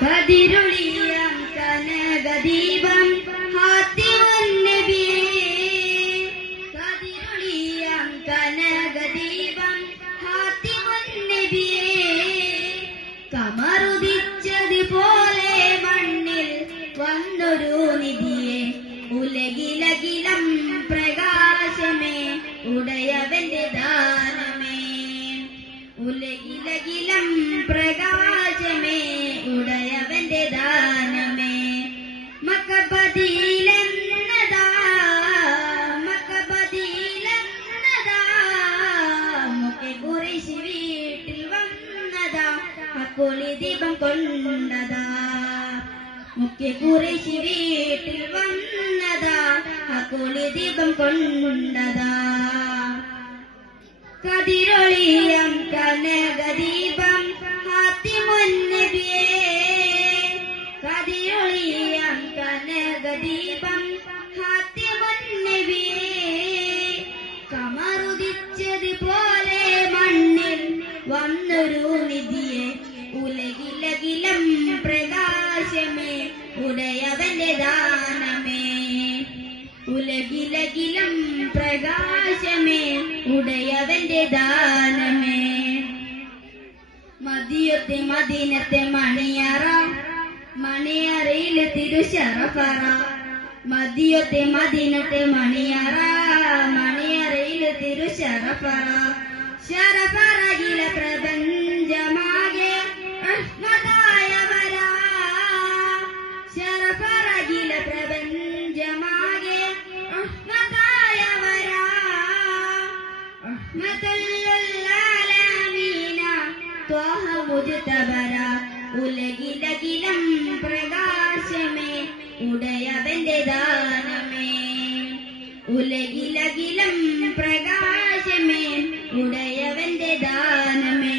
കതിരൊളിയാം കനകദീപം ഹാത്തിമുൻ നബിയേ, കതിരൊളിയാം കനകദീപം ഹാത്തിമുൻ നബിയേ, കമറുദിച്ചതുപോലെ മണ്ണിൽ വന്നൊരു നിധിയെ, ഉലകിലകിലം പ്രകാശമേ ഉടയവന്റെ ദാനമേ, ഉലകിലകിലം പ്രകാശമേ ഉടയവന്റെ ദാനമേ. മക്കബദീലെന്നതാ മക്കബദീലെന്നതാ മുക്കെ ഖുറൈശി വീട്ടിൽ വന്നതാ, ഹക്കുളി ദീപം കൊണ്ടതാ, മുക്കെ ഖുറൈശി വീട്ടിൽ വന്നതാ, ഹക്കുളി ദീപം കൊണ്ടതാ. കതിരൊളിയാം കനകദീപം ഹാത്തിമുൻ നബിയേ, കതിരൊളിയാം കനകദീപം ഹാത്തിമുൻ നബിയേ, കമറുദിച്ചതുപോലെ മണ്ണിൽ വന്നൊരു നിധിയെ, ഉലകിലകിലം പ്രകാശമേ ഉടയവന്റെ ദാനമേ, ഉലകിലകിലം പ്രകാശമേ ഉടയവന്റെ ദാനമേ. മദിയത്തെ മദീനത്തെ മണിയറ, മണിയറയിൽ തിരുശറഫറ, മദിയത്തെ മദീനത്തെ മണിയറ, മണിയറയിൽ തിരുശറഫറ, ശറഫറയില പ്രപഞ്ചമാകെ റഹ്മത്തായവരാ, ശറഫറയില പ്രപഞ്ചമാകെ റഹ്മത്തായവരാ, റഹ്മത്തുല്ലാലമീന ത്വാഹ മുജ്തബര, ഉലകിലകിലം പ്രകാശമേ ഉടയവന്റെ ദാനമേ, ഉലകിലകിലം പ്രകാശമേ ഉടയവന്റെ ദാനമേ.